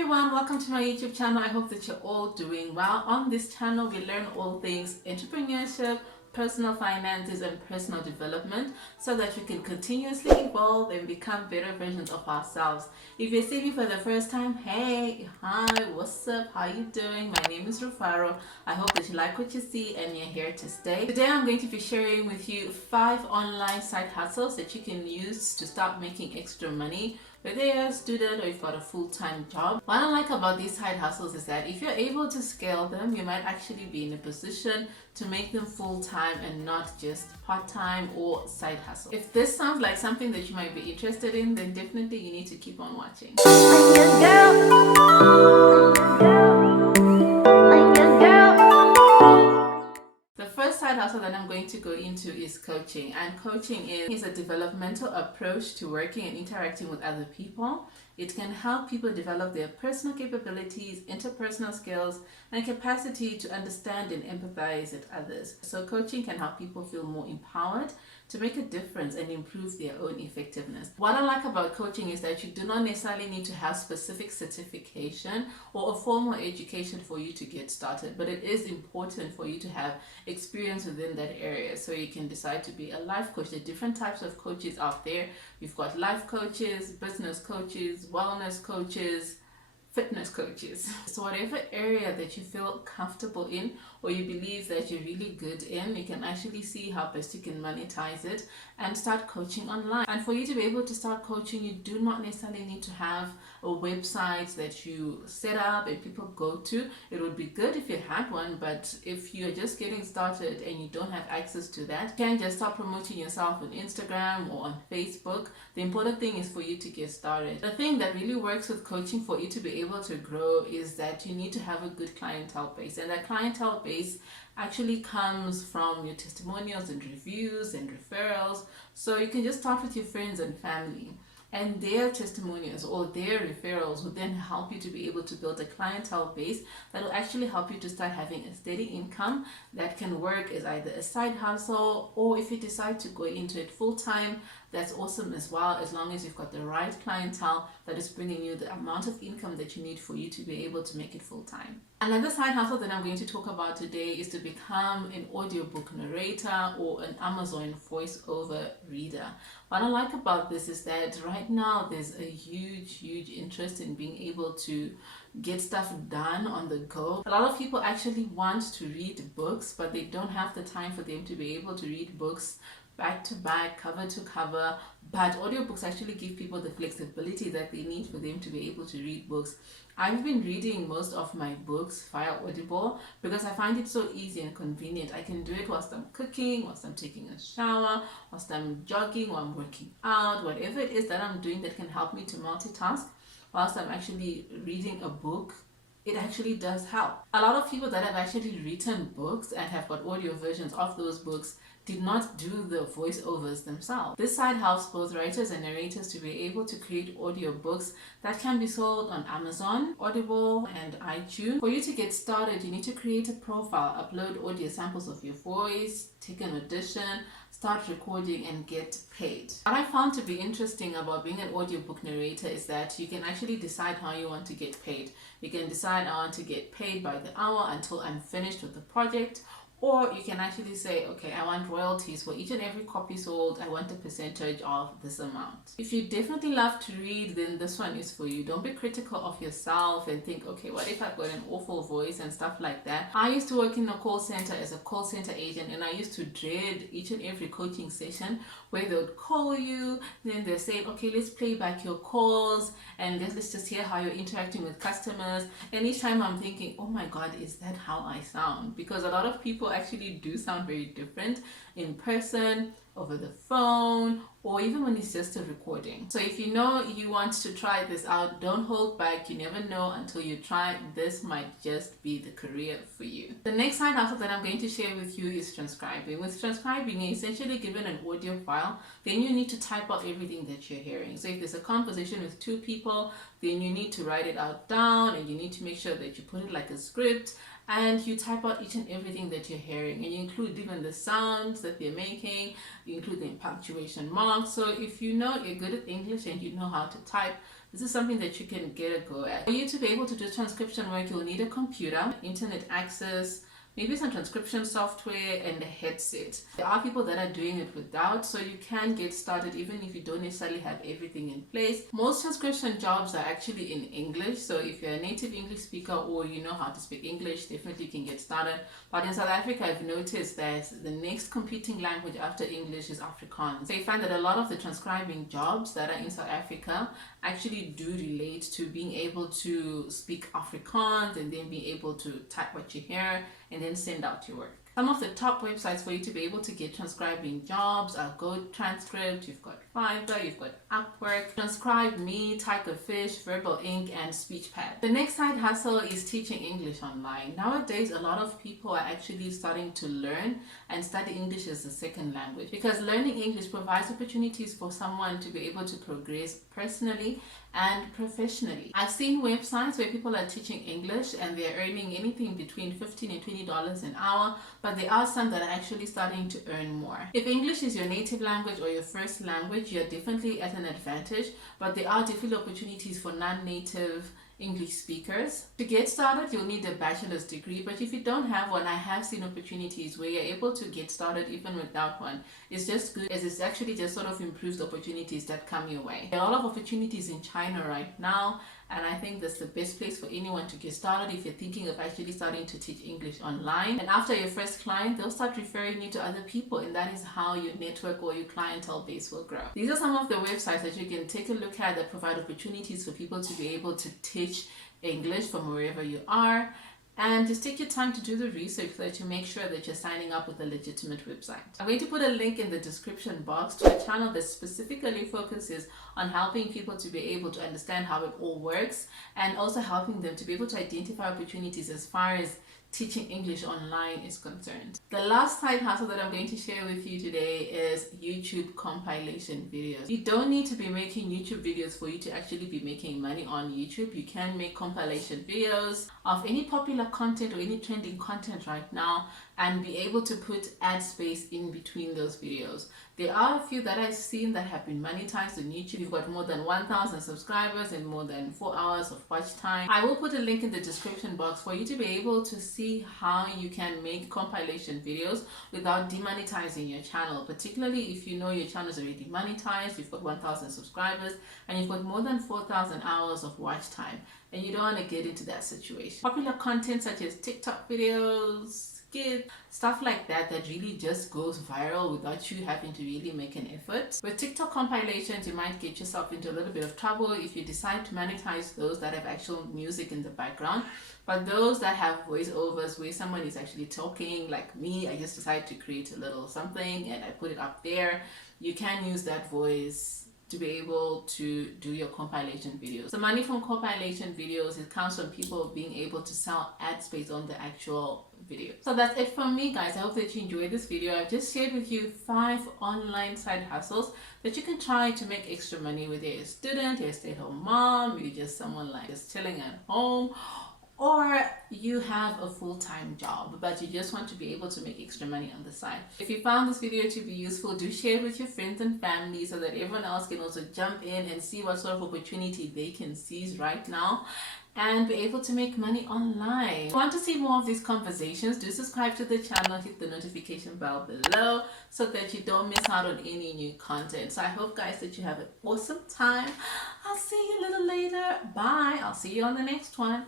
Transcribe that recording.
everyone, welcome to my YouTube channel. I hope that you're all doing well. On this channel, we learn all things entrepreneurship, personal finances, and personal development so that we can continuously evolve and become better versions of ourselves. If you're seeing me for the first time, hey, hi, what's up? How you doing? My name is Rufaro. I hope that you like what you see and you're here to stay. Today, I'm going to be sharing with you 5 online side hustles that you can use to start making extra money, whether you're a student or you've got a full-time job. What I like about these side hustles is that if you're able to scale them, you might actually be in a position to make them full-time and not just part-time or side hustle. If this sounds like something that you might be interested in, then definitely you need to keep on watching. Side hustle that I'm going to go into is coaching, and coaching is a developmental approach to working and interacting with other people. It can help people develop their personal capabilities, interpersonal skills, and capacity to understand and empathize with others. So coaching can help people feel more empowered to make a difference and improve their own effectiveness. What I like about coaching is that you do not necessarily need to have specific certification or a formal education for you to get started, but it is important for you to have experience within that area so you can decide to be a life coach. There are different types of coaches out there. We've got life coaches, business coaches, wellness coaches, fitness coaches. So whatever area that you feel comfortable in or you believe that you're really good in, you can actually see how best you can monetize it and start coaching online. And for you to be able to start coaching, you do not necessarily need to have a website that you set up and people go to. It would be good if you had one, but if you're just getting started and you don't have access to that, you can just start promoting yourself on Instagram or on Facebook. The important thing is for you to get started. The thing that really works with coaching for you to be able to grow is that you need to have a good clientele base, and that clientele base actually comes from your testimonials and reviews and referrals. So you can just start with your friends and family, and their testimonials or their referrals will then help you to be able to build a clientele base that will actually help you to start having a steady income that can work as either a side hustle, or if you decide to go into it full-time, that's awesome as well, as long as you've got the right clientele that is bringing you the amount of income that you need for you to be able to make it full-time. Another side hustle that I'm going to talk about today is to become an audiobook narrator or an Amazon voiceover reader. What I like about this is that right now there's a huge interest in being able to get stuff done on the go. A lot of people actually want to read books, but they don't have the time for them to be able to read books back to back, cover to cover, but audiobooks actually give people the flexibility that they need for them to be able to read books. I've been reading most of my books via Audible because I find it so easy and convenient. I can do it whilst I'm cooking, whilst I'm taking a shower, whilst I'm jogging, while I'm working out, whatever it is that I'm doing that can help me to multitask whilst I'm actually reading a book. It actually does help. A lot of people that have actually written books and have got audio versions of those books did not do the voiceovers themselves. This site helps both writers and narrators to be able to create audiobooks that can be sold on Amazon, Audible, and iTunes. For you to get started, you need to create a profile, upload audio samples of your voice, take an audition, start recording, and get paid. What I found to be interesting about being an audiobook narrator is that you can actually decide how you want to get paid. You can decide, I want to get paid by the hour until I'm finished with the project, or you can actually say, okay, I want royalties for each and every copy sold. I want a percentage of this amount. If you definitely love to read, then this one is for you. Don't be critical of yourself and think, okay, what if I've got an awful voice and stuff like that. I used to work in a call center as a call center agent, and I used to dread each and every coaching session where they would call you, then they're saying, okay, let's play back your calls and let's just hear how you're interacting with customers. And each time I'm thinking, oh my God, is that how I sound? Because a lot of people actually do sound very different in person, over the phone, or even when it's just a recording. So if you know you want to try this out, don't hold back. You never know until you try. This might just be the career for you. The next side hustle that I'm going to share with you is transcribing. With transcribing, you're essentially given an audio file, then you need to type out everything that you're hearing. So if there's a conversation with 2 people, then you need to write it out down, and you need to make sure that you put it like a script, and you type out each and everything that you're hearing, and you include even the sounds that they're making, you include the punctuation marks. So if you know you're good at English and you know how to type, this is something that you can get a go at. For you to be able to do transcription work, you'll need a computer, internet access, maybe some transcription software, and a headset. There are people that are doing it without, so you can get started even if you don't necessarily have everything in place. Most transcription jobs are actually in English, so if you're a native English speaker or you know how to speak English, definitely you can get started. But in South Africa, I've noticed that the next competing language after English is Afrikaans. So you find that a lot of the transcribing jobs that are in South Africa actually do relate to being able to speak Afrikaans and then be able to type what you hear and then send out your work. Some of the top websites for you to be able to get transcribing jobs are Go Transcript, you've got Fiverr, you've got Upwork, Transcribe Me, Tigerfish, Verbal Ink, and SpeechPad. The next side hustle is teaching English online. Nowadays, a lot of people are actually starting to learn and study English as a second language because learning English provides opportunities for someone to be able to progress personally and professionally. I've seen websites where people are teaching English and they're earning anything between $15 and $20 an hour, but there are some that are actually starting to earn more. If English is your native language or your first language, you're definitely at an advantage, but there are definitely opportunities for non-native English speakers. To get started, you'll need a bachelor's degree, but if you don't have one, I have seen opportunities where you're able to get started even without one. It's just good as it's actually just sort of improves the opportunities that come your way. There are a lot of opportunities in China right now, and I think that's the best place for anyone to get started if you're thinking of actually starting to teach English online. And after your first client, they'll start referring you to other people, and that is how your network or your clientele base will grow. These are some of the websites that you can take a look at that provide opportunities for people to be able to teach English from wherever you are. And just take your time to do the research so that you make sure that you're signing up with a legitimate website. I'm going to put a link in the description box to a channel that specifically focuses on helping people to be able to understand how it all works and also helping them to be able to identify opportunities as far as teaching English online is concerned. The last side hustle that I'm going to share with you today is YouTube compilation videos. You don't need to be making YouTube videos for you to actually be making money on YouTube. You can make compilation videos of any popular content or any trending content right now and be able to put ad space in between those videos. There are a few that I've seen that have been monetized on YouTube. You've got more than 1,000 subscribers and more than 4 hours of watch time. I will put a link in the description box for you to be able to see how you can make compilation videos without demonetizing your channel, particularly if you know your channel is already monetized, you've got 1,000 subscribers, and you've got more than 4,000 hours of watch time, and you don't want to get into that situation. Popular content such as TikTok videos, stuff like that really just goes viral without you having to really make an effort. With TikTok compilations, you might get yourself into a little bit of trouble if you decide to monetize those that have actual music in the background. But those that have voiceovers where someone is actually talking, like me, I just decide to create a little something and I put it up there, you can use that voice to be able to do your compilation videos. The money from compilation videos, it comes from people being able to sell ad space on the actual video. So that's it from me, guys. I hope that you enjoyed this video. I've just shared with you 5 online side hustles that you can try to make extra money with. You're a student, you're a stay-at-home mom, you're just someone like just chilling at home, or you have a full-time job but you just want to be able to make extra money on the side. If you found this video to be useful, do share it with your friends and family so that everyone else can also jump in and see what sort of opportunity they can seize right now and be able to make money online. If you want to see more of these conversations, do subscribe to the channel, hit the notification bell below so that you don't miss out on any new content. So I hope, guys, that you have an awesome time. I'll see you a little later. Bye. I'll see you on the next one.